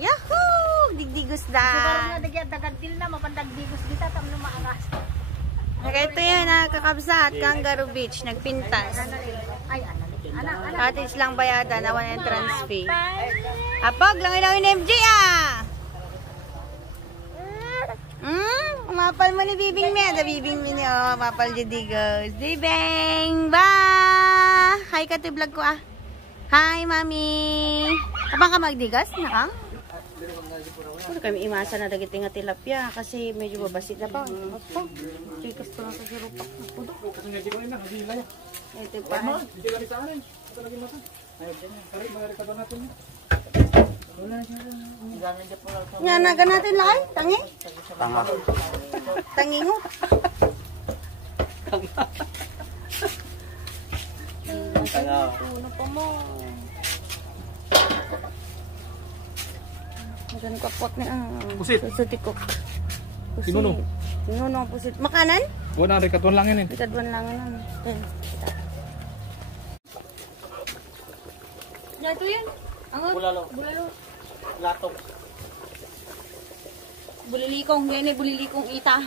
Yahoo! Digdigos da. Siguro na dagadil na mapandagdigos kita tamno maagas. Okay, ito yan kakabsat, Kangaroo Beach, nagpintas. Ay, ana. Cottage lang bayada na 1 entrance fee. Apog, lang yung MJ ah! Umapal mo ni Bibing me. Da Bibing me niyo, umapal Digos. Bibing! Ba! Hi ka to vlog ko ah. Hi, mami! Kapag ka magdigas? Nakang? Puro kami imasa na dagiti nga tilapia kasi medyo babasit na pa. Opo. Chikas to lang sa sirupak na pudo. Ito pa. Yan, naga natin lakay. Tangi? Tanga. Tangi mo. Tanga. Ano pa mo? Magan kapot ni Pusit. Sutikok. Tinuno. Tinuno ang pusit. Makanan? Wala na rekatuan lang yun eh. Ikadwan lang nun. Yan, ito yan. Bulalo. Bulalo. Latok. Bulilikong. Yan ay bulilikong ita.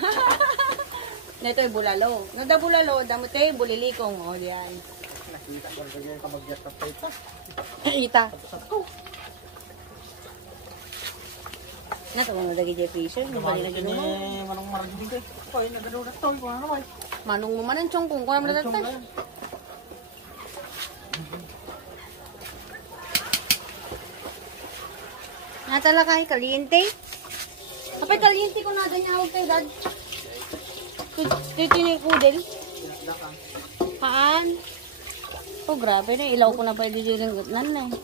Ito ay bulalo. Nada bulalo, damo tayo bulilikong. O, yan. Nakita ko rin yung kamagyat na pa ito. Ita. Nato mo dagi jay pressure, di ba na ginuno? Manong maragin ko. Koy na gano na toy, kuno na. Manong mo man ang chong kung kuno mo datan. Natala kay kaliente. Kapay kaliente ko na ganyan ako kay dad. Dito ni kudel. Haan? Oh, grabe na. Ilaw ko na pa dito yung gutnan na eh.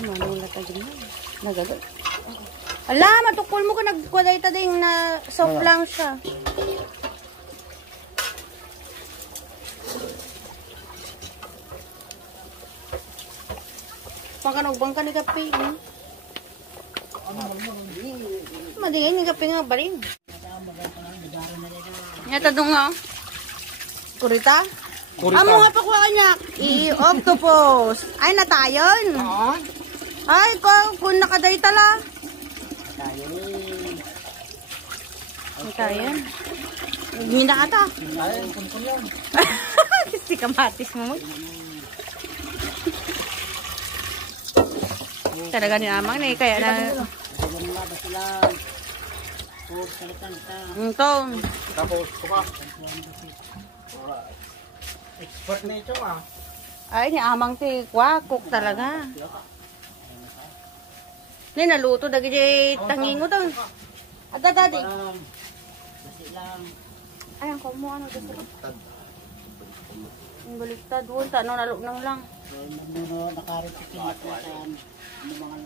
Manong natagin na. Nagado. Ala, matukol mo ko. Nagkuday ta din na soft lang siya. Pangkanugbang ka ni kape. Madigay ni kape nga barin. Nyata doon nga. Kurita? Amo nga pa ko anak. I-octopus. Ay, natayon. Ay, kung nakaday tala. Natayon. Mina ka ta. Ay, kun yan. Si kamatis mo mo. Talaga ni amang na kaya na. Ito. Tapos, kuka. Expert na ito ah. Ay, ni amang ti cook talaga. Ni naluto dagi jay tangingo to. At dadi. Ay, ang kamo ano dito. Ang baliktad won ta no nalunang lang. Nakarit sa kinat na mga